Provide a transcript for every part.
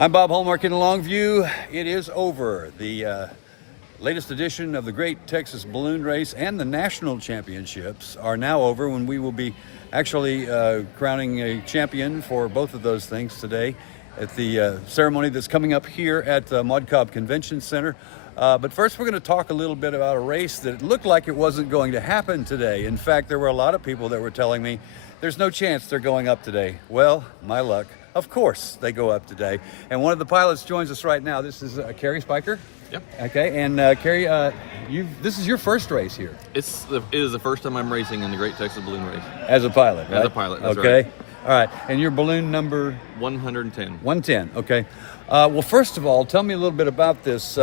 I'm Bob Hallmark in Longview. It is over. The latest edition of the Great Texas Balloon Race and the National Championships are now over, when we will be actually crowning a champion for both of those things today at the ceremony that's coming up here at the Maud Cobb Convention Center. But first, we're going to talk a little bit about a race that looked like it wasn't going to happen today. In fact, there were a lot of people that were telling me there's no chance they're going up today. Well, my luck. Of course they go up today. And one of the pilots joins us right now. This is Kerry Speicher. Yep. Okay, and Kerry, this is your first race here. It is the first time I'm racing in the Great Texas Balloon Race. As a pilot, right? As a pilot, that's okay. right. All right, and your balloon number? 110. 110, okay. Well, first of all, tell me a little bit about this.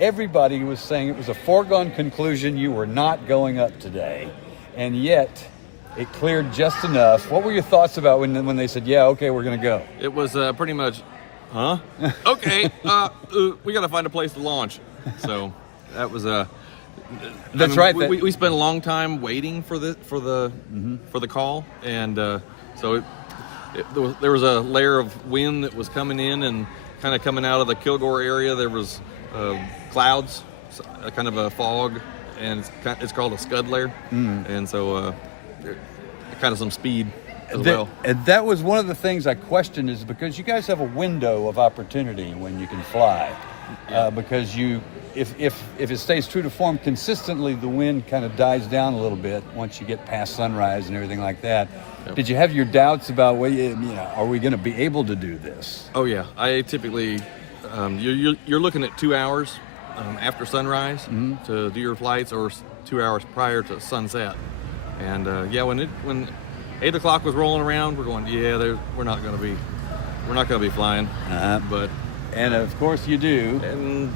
Everybody was saying it was a foregone conclusion you were not going up today, and yet it cleared just enough. What were your thoughts about when they said, yeah, okay, we're going to go? It was pretty much, huh? Okay, we got to find a place to launch. So that was That's right. We spent a long time waiting for the call, and so there was a layer of wind that was coming in and kind of coming out of the Kilgore area. There was clouds, kind of a fog, and it's called a scud layer, and so kind of some speed as well. And that was one of the things I questioned, is because you guys have a window of opportunity when you can fly, because if it stays true to form consistently, the wind kind of dies down a little bit once you get past sunrise and everything like that. Yep. Did you have your doubts about, well, are we going to be able to do this? Oh yeah, I typically you're looking at 2 hours after sunrise to do your flights, or 2 hours prior to sunset. And when 8 o'clock was rolling around, we're going, we're not going to be flying. And of course you do. And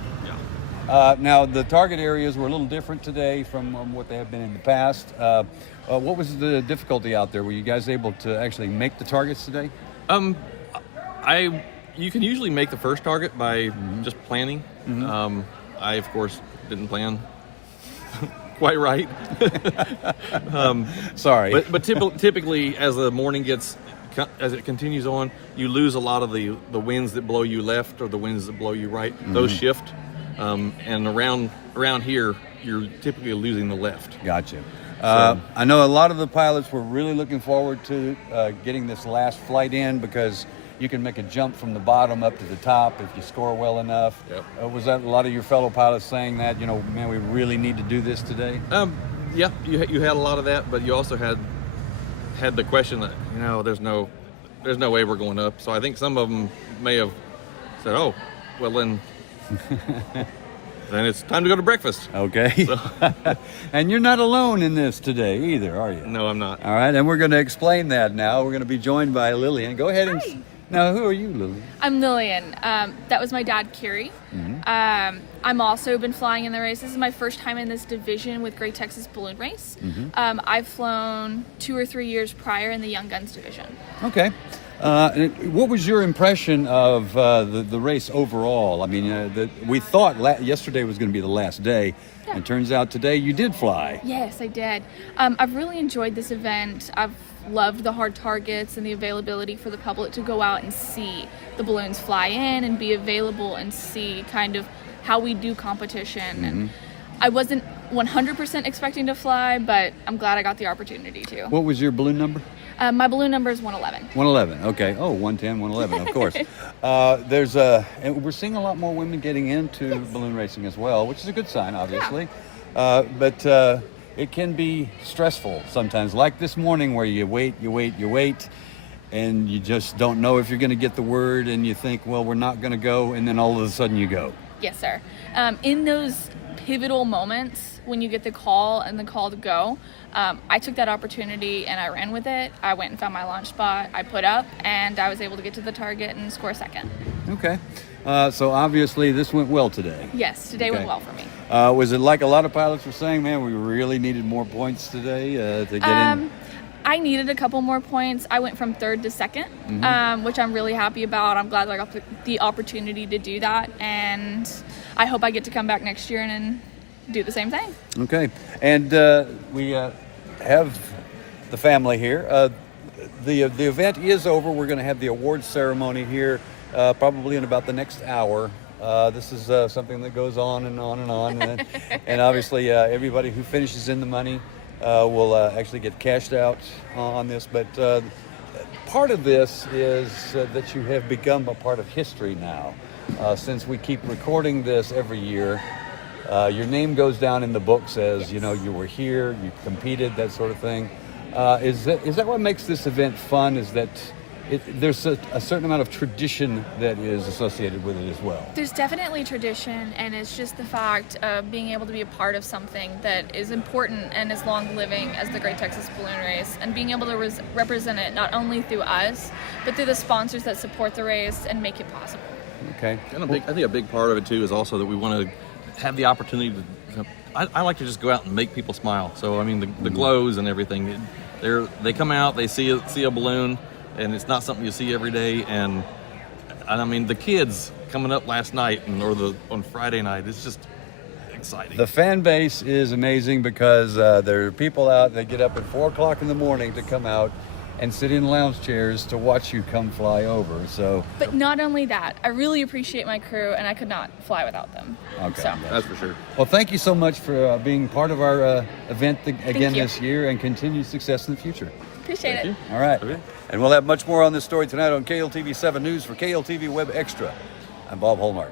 now the target areas were a little different today from what they have been in the past. What was the difficulty out there? Were you guys able to actually make the targets today? You can usually make the first target by just planning. I of course didn't plan quite right. Sorry. But typically, as the morning as it continues on, you lose a lot of the winds that blow you left or the winds that blow you right. Those shift, and around here, you're typically losing the left. Gotcha. I know a lot of the pilots were really looking forward to getting this last flight in, because you can make a jump from the bottom up to the top if you score well enough. Yep. Was that a lot of your fellow pilots saying that, man, we really need to do this today? Yeah, you had a lot of that, but you also had the question that, there's no way we're going up. So I think some of them may have said, oh, well then it's time to go to breakfast. Okay. So. And you're not alone in this today either, are you? No, I'm not. All right, and we're going to explain that now. We're going to be joined by Lillian. Go ahead. Hi. Now, who are you, Lillian? I'm Lillian. That was my dad, Kerry. I'm also been flying in the race. This is my first time in this division with Great Texas Balloon Race. I've flown 2 or 3 years prior in the Young Guns division. Okay. What was your impression of the race overall? I mean, we thought yesterday was going to be the last day, and it turns out today you did fly. Yes, I did. I've really enjoyed this event. I've loved the hard targets and the availability for the public to go out and see the balloons fly in and be available and see kind of how we do competition. And I wasn't 100% expecting to fly, but I'm glad I got the opportunity to. What was your balloon number? My balloon number is 111. 111, okay. Oh, 110, 111, of course. And we're seeing a lot more women getting into balloon racing as well, which is a good sign, obviously. Yeah. But it can be stressful sometimes, like this morning, where you wait, and you just don't know if you're going to get the word, and you think, well, we're not going to go, and then all of a sudden you go. Yes, sir. In those pivotal moments when you get the call and the call to go, I took that opportunity and I ran with it. I went and found my launch spot. I put up, and I was able to get to the target and score second. Okay. So obviously this went well today. Yes, today went well for me. Was it like a lot of pilots were saying, man, we really needed more points today to get in? I needed a couple more points. I went from third to second, which I'm really happy about. I'm glad that I got the opportunity to do that, and I hope I get to come back next year and do the same thing. Okay, and we have the family here. The event is over. We're going to have the awards ceremony here probably in about the next hour. This is something that goes on and on and on. And obviously, everybody who finishes in the money will actually get cashed out on this. But part of this is that you have become a part of history now. Since we keep recording this every year, your name goes down in the books as, you know, you were here, you competed, that sort of thing. Is that what makes this event fun, is that there's a certain amount of tradition that is associated with it as well? There's definitely tradition, and it's just the fact of being able to be a part of something that is important and is long living as the Great Texas Balloon Race, and being able to represent it not only through us, but through the sponsors that support the race and make it possible. Okay. And I think a big part of it too is also that we want to have the opportunity to. I like to just go out and make people smile. So I mean the glows and everything. They come out, they see a balloon, and it's not something you see every day. And I mean the kids coming up last night on Friday night. It's just exciting. The fan base is amazing because there are people out that get up at 4 o'clock in the morning to come out and sit in lounge chairs to watch you come fly over. So, but not only that, I really appreciate my crew, and I could not fly without them. Okay, So. That's for sure. Well, thank you so much for being part of our event again you. this year, and continued success in the future. Appreciate it. All right. Okay. And we'll have much more on this story tonight on KLTV 7 News. For KLTV Web Extra, I'm Bob Holmart.